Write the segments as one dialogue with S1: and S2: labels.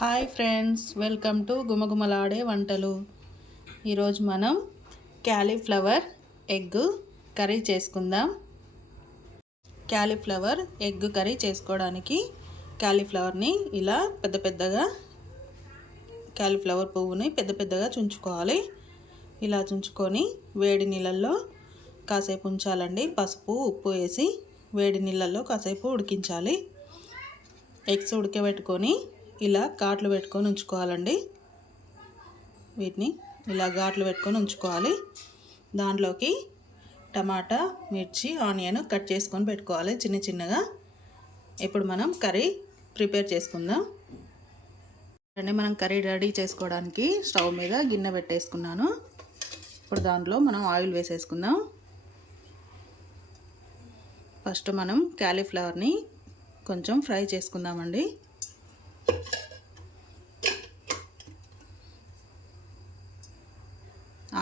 S1: Hi friends welcome to గుమగుమలాడే వంటలు. ఈరోజు మనం క్యాలీఫ్లవర్ ఎగ్ కర్రీ చేసుకుందాం. క్యాలీఫ్లవర్ ఎగ్ కర్రీ చేసుకోవడానికి క్యాలీఫ్లవర్ని ఇలా పెద్ద పెద్దగా క్యాలీఫ్లవర్ పువ్వుని పెద్ద పెద్దగా చుంచుకోవాలి. ఇలా చుంచుకొని వేడి నీళ్ళల్లో కాసేపు ఉంచాలండి. పసుపు ఉప్పు వేసి వేడి నీళ్ళల్లో కాసేపు ఉడికించాలి. ఎగ్స్ ఉడకబెట్టుకొని ఇలా ఘాట్లు పెట్టుకొని ఉంచుకోవాలండి. వీటిని ఇలా ఘాట్లు పెట్టుకొని ఉంచుకోవాలి. దాంట్లోకి టమాటా మిర్చి ఆనియన్ కట్ చేసుకొని పెట్టుకోవాలి చిన్న చిన్నగా. ఇప్పుడు మనం కర్రీ ప్రిపేర్ చేసుకుందాం. అంటే మనం కర్రీ రెడీ చేసుకోవడానికి స్టవ్ మీద గిన్నె పెట్టేసుకున్నాను. ఇప్పుడు దాంట్లో మనం ఆయిల్ వేసేసుకుందాం. ఫస్ట్ మనం క్యాలీఫ్లవర్ని కొంచెం ఫ్రై చేసుకుందామండి.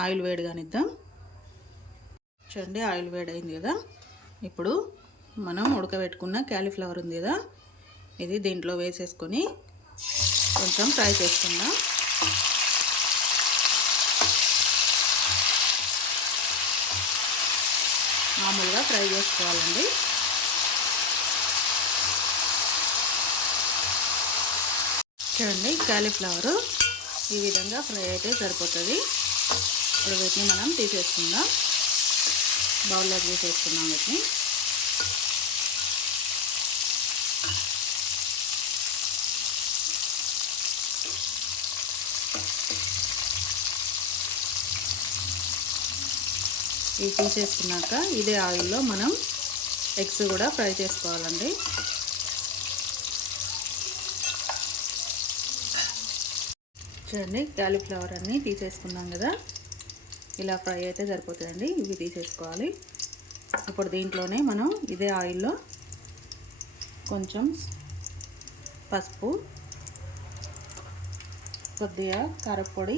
S1: ఆయిల్ వేడి కానిద్దాం. చూడండి ఆయిల్ వేడి అయింది కదా. ఇప్పుడు మనం ఉడకబెట్టుకున్న క్యాలీఫ్లవర్ ఉంది కదా ఇది దీంట్లో వేసేసుకొని కొంచెం ఫ్రై చేసుకుందాం. మామూలుగా ఫ్రై చేసుకోవాలండి. చూడండి కాలీఫ్లవరు ఈ విధంగా ఫ్రై అయితే సరిపోతుంది. ఇప్పుడు వీటిని మనం తీసేసుకుందాం. బౌల్లో తీసేసుకుందాం వీటిని. ఇవి తీసేసుకున్నాక ఇదే ఆయిల్లో మనం ఎగ్స్ కూడా ఫ్రై చేసుకోవాలండి. చూడండి క్యాలీఫ్లవర్ అన్నీ తీసేసుకున్నాం కదా. ఇలా ఫ్రై అయితే సరిపోతుందండి. ఇవి తీసేసుకోవాలి. ఇప్పుడు దీంట్లోనే మనం ఇదే ఆయిల్లో కొంచెం పసుపు కొద్దిగా కారపొడి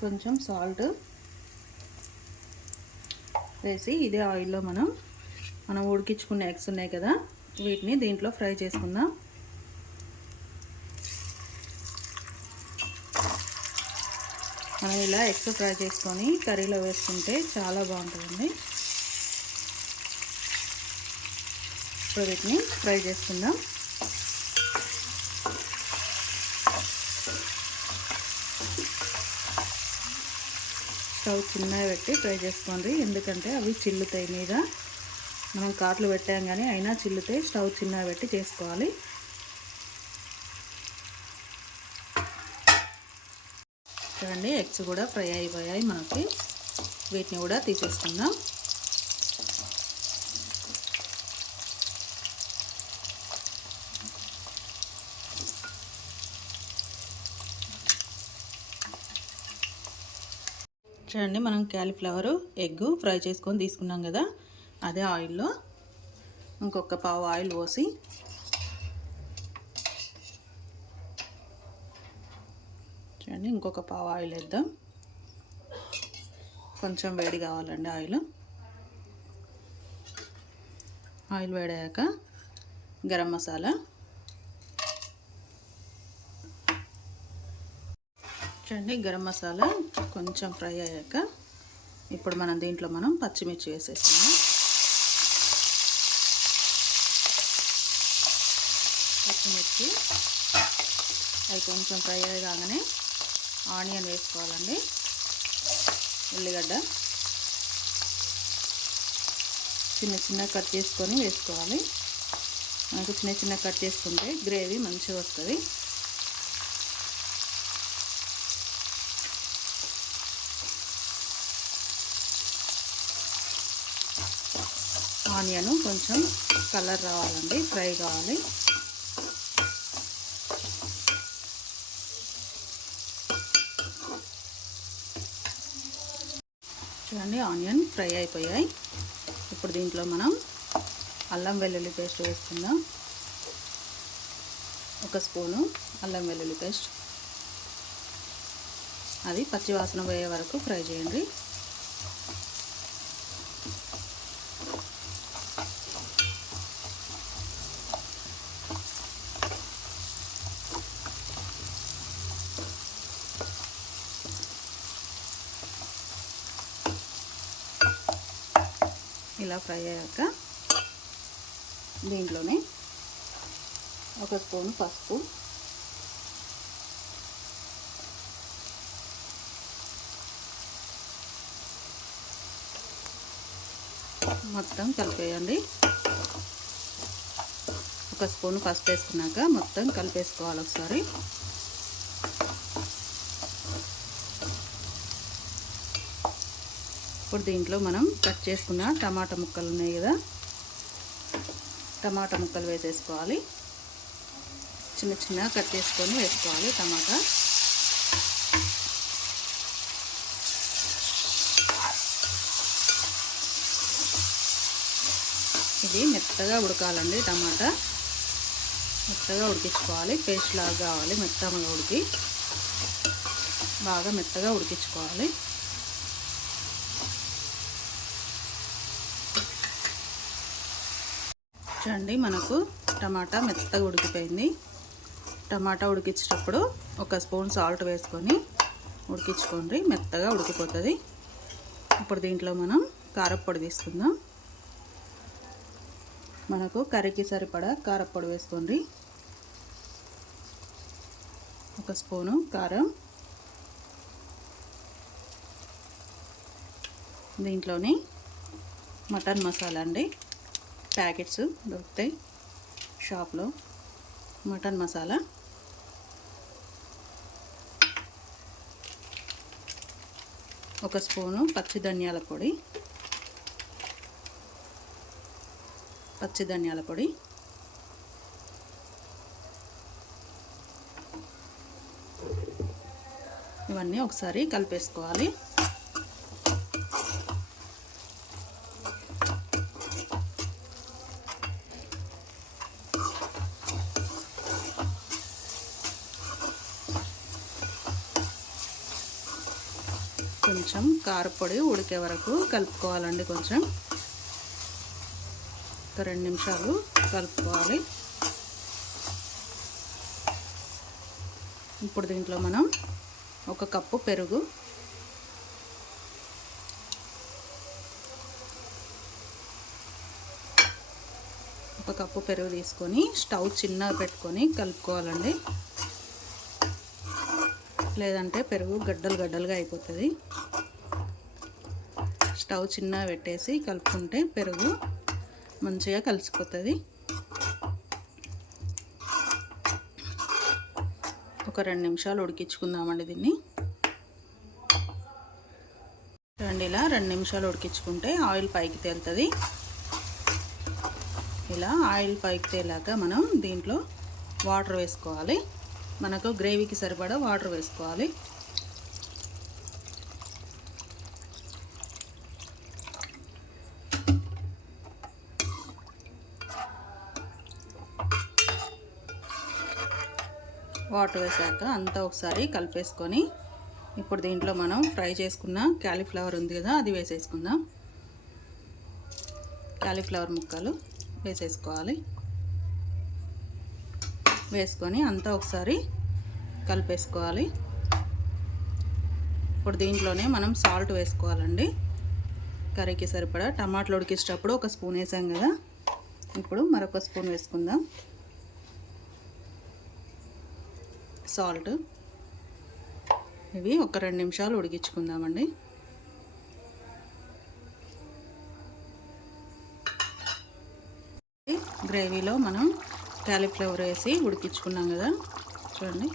S1: కొంచెం సాల్ట్ వేసి ఇదే ఆయిల్లో మనం మనం ఉడికించుకున్న ఎగ్స్ ఉన్నాయి కదా వీటిని దీంట్లో ఫ్రై చేసుకుందాం. మనం ఇలా ఎగ్స్ ఫ్రై చేసుకొని కర్రీలో వేసుకుంటే చాలా బాగుంటుందండి. ఇప్పుడు వీటిని ఫ్రై చేసుకుందాం. స్టవ్ చిన్నగా పెట్టి ఫ్రై చేసుకోండి. ఎందుకంటే అవి చిల్లుతాయి మీద. మనం కాట్లు పెట్టాం కానీ అయినా చిల్లుతాయి స్టవ్ చిన్నగా పెట్టి చేసుకోవాలి. చూడండి ఎగ్స్ కూడా ఫ్రై అయిపోయాయి మనకి. వీటిని కూడా తీసేసుకుందాం. చూడండి మనం క్యాలీఫ్లవరు ఎగ్ ఫ్రై చేసుకొని తీసుకున్నాం కదా అదే ఆయిల్లో. ఇంకొక పావు ఆయిల్ పోసి చూడండి ఇంకొక పావు ఆయిల్ వేద్దాం. కొంచెం వేడి కావాలండి ఆయిల్. ఆయిల్ వేడాక గరం మసాలా. చూడండి గరం మసాలా కొంచెం ఫ్రై అయ్యాక ఇప్పుడు మనం దీంట్లో మనం పచ్చిమిర్చి వేసేస్తున్నాం. పచ్చిమిర్చి అవి కొంచెం ఫ్రై అయ్యే కాగానే ఆనియన్ వేసుకోవాలండి. ఉల్లిగడ్డ. చిన్న చిన్న కట్ చేసుకొని వేసుకోవాలి. మనకు చిన్న చిన్న కట్ చేసుకుంటే గ్రేవీ మంచిగా వస్తుంది. ఆనియన్ కొంచెం కలర్ రావాలండి ఫ్రై కావాలి. చూడండి ఆనియన్ ఫ్రై అయిపోయాయి. ఇప్పుడు దీంట్లో మనం అల్లం వెల్లుల్లి పేస్ట్ వేసుకుందాం. ఒక స్పూను అల్లం వెల్లుల్లి పేస్ట్. అది పచ్చివాసన పోయే వరకు ఫ్రై చేయండి. ఇలా ఫ్రై అయ్యాక దీంట్లోనే ఒక స్పూన్ పసుపు. మొత్తం కలిపేయండి. ఒక స్పూన్ పసుపు వేసుకున్నాక మొత్తం కలిపేసుకోవాలి ఒకసారి. ఇప్పుడు దీంట్లో మనం కట్ చేసుకున్న టమాటా ముక్కలు ఉన్నాయి కదా. టమాటా ముక్కలు వేసేసుకోవాలి. చిన్న చిన్న కట్ చేసుకొని వేసుకోవాలి టమాటా. ఇది మెత్తగా ఉడకాలండి టమాటా. మెత్తగా ఉడికించుకోవాలి. పేస్ట్ లాగా కావాలి మెత్తగా ఉడికి. బాగా మెత్తగా ఉడికించుకోవాలి. చూడండి మనకు టమాటా మెత్తగా ఉడికిపోయింది. టమాటా ఉడికించేటప్పుడు ఒక స్పూన్ సాల్ట్ వేసుకొని ఉడికించుకోండి మెత్తగా ఉడికిపోతుంది. ఇప్పుడు దీంట్లో మనం కారప్పొడి తీసుకుందాం. మనకు కర్రీకి సరిపడా కారప్పొడి వేసుకోండి. ఒక స్పూను కారం. దీంట్లోని మటన్ మసాలా అండి. ప్యాకెట్స్ దొరుకుతాయి షాప్లో. మటన్ మసాలా. ఒక స్పూను పచ్చి ధనియాల పొడి. పచ్చి ధనియాల పొడి. ఇవన్నీ ఒకసారి కలిపేసుకోవాలి. కొంచెం కారపొడి ఉడికే వరకు కలుపుకోవాలండి కొంచెం. ఒక రెండు నిమిషాలు కలుపుకోవాలి. ఇప్పుడు దీంట్లో మనం ఒక కప్పు పెరుగు ఒక కప్పు పెరుగు తీసుకొని స్టవ్ చిన్నగా పెట్టుకొని కలుపుకోవాలండి. లేదంటే పెరుగు గడ్డలు గడ్డలుగా అయిపోతుంది. స్టవ్ చిన్నగా పెట్టేసి కలుపుకుంటే పెరుగు మంచిగా కలిసిపోతుంది. ఒక రెండు నిమిషాలు ఉడికించుకుందామండి దీన్ని. రెండు ఇలా రెండు నిమిషాలు ఉడికించుకుంటే ఆయిల్ పైకి తేలుతుంది. ఇలా ఆయిల్ పైకి తేలాక మనం దీంట్లో వాటర్ వేసుకోవాలి. మనకు గ్రేవీకి సరిపడా వాటర్ వేసుకోవాలి. వాటర్ వేసాక అంతా ఒకసారి కలిపేసుకొని ఇప్పుడు దీంట్లో మనం ఫ్రై చేసుకున్న క్యాలీఫ్లవర్ ఉంది కదా అది వేసేసుకుందాం. క్యాలీఫ్లవర్ ముక్కలు వేసేసుకోవాలి. వేసుకొని అంతా ఒకసారి కలిపేసుకోవాలి. ఇప్పుడు దీంట్లోనే మనం సాల్ట్ వేసుకోవాలండి. కర్రీకి సరిపడా టమాటాలు ఉడికించేటప్పుడు ఒక స్పూన్ వేసాం కదా. ఇప్పుడు మరొక స్పూన్ వేసుకుందాం. సాల్ట్. ఇవి ఒక రెండు నిమిషాలు ఉడికించుకుందామండి. గ్రేవీలో మనం క్యాలీఫ్లవర్ వేసి ఉడికించుకున్నాం కదా. చూడండి.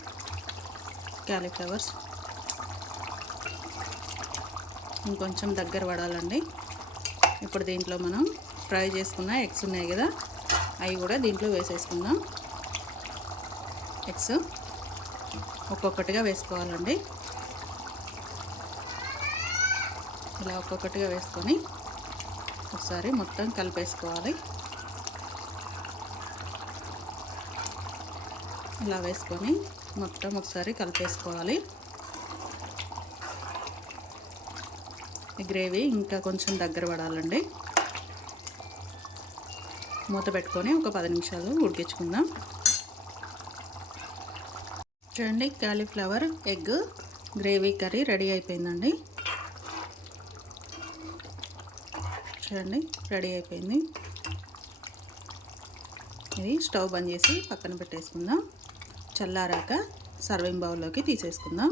S1: క్యాలీఫ్లవర్స్. ఇంకొంచెం దగ్గర పడాలండి. ఇప్పుడు దీంట్లో మనం ఫ్రై చేసుకున్న ఎగ్స్ ఉన్నాయి కదా. అవి కూడా దీంట్లో వేసేసుకుందాం. ఎగ్స్ ఒక్కొక్కటిగా వేసుకోవాలండి. ఇలా ఒక్కొక్కటిగా వేసుకొని ఒకసారి మొత్తం కలిపేసుకోవాలి. ఇలా వేసుకొని మొత్తం ఒకసారి కలిపేసుకోవాలి. ఈ గ్రేవీ ఇంకా కొంచెం దగ్గర పడాలండి. మూత పెట్టుకొని ఒక పది నిమిషాలు ఉడికించుకుందాం. చూడండి cauliflower egg gravy curry ready అయిపోయిందండి. చూడండి రెడీ అయిపోయింది. ఇది స్టవ్ బంద్ చేసి పక్కన పెట్టేసుకుందాం. చల్లారాక సర్వింగ్ బౌల్లోకి తీసేసుకుందాం.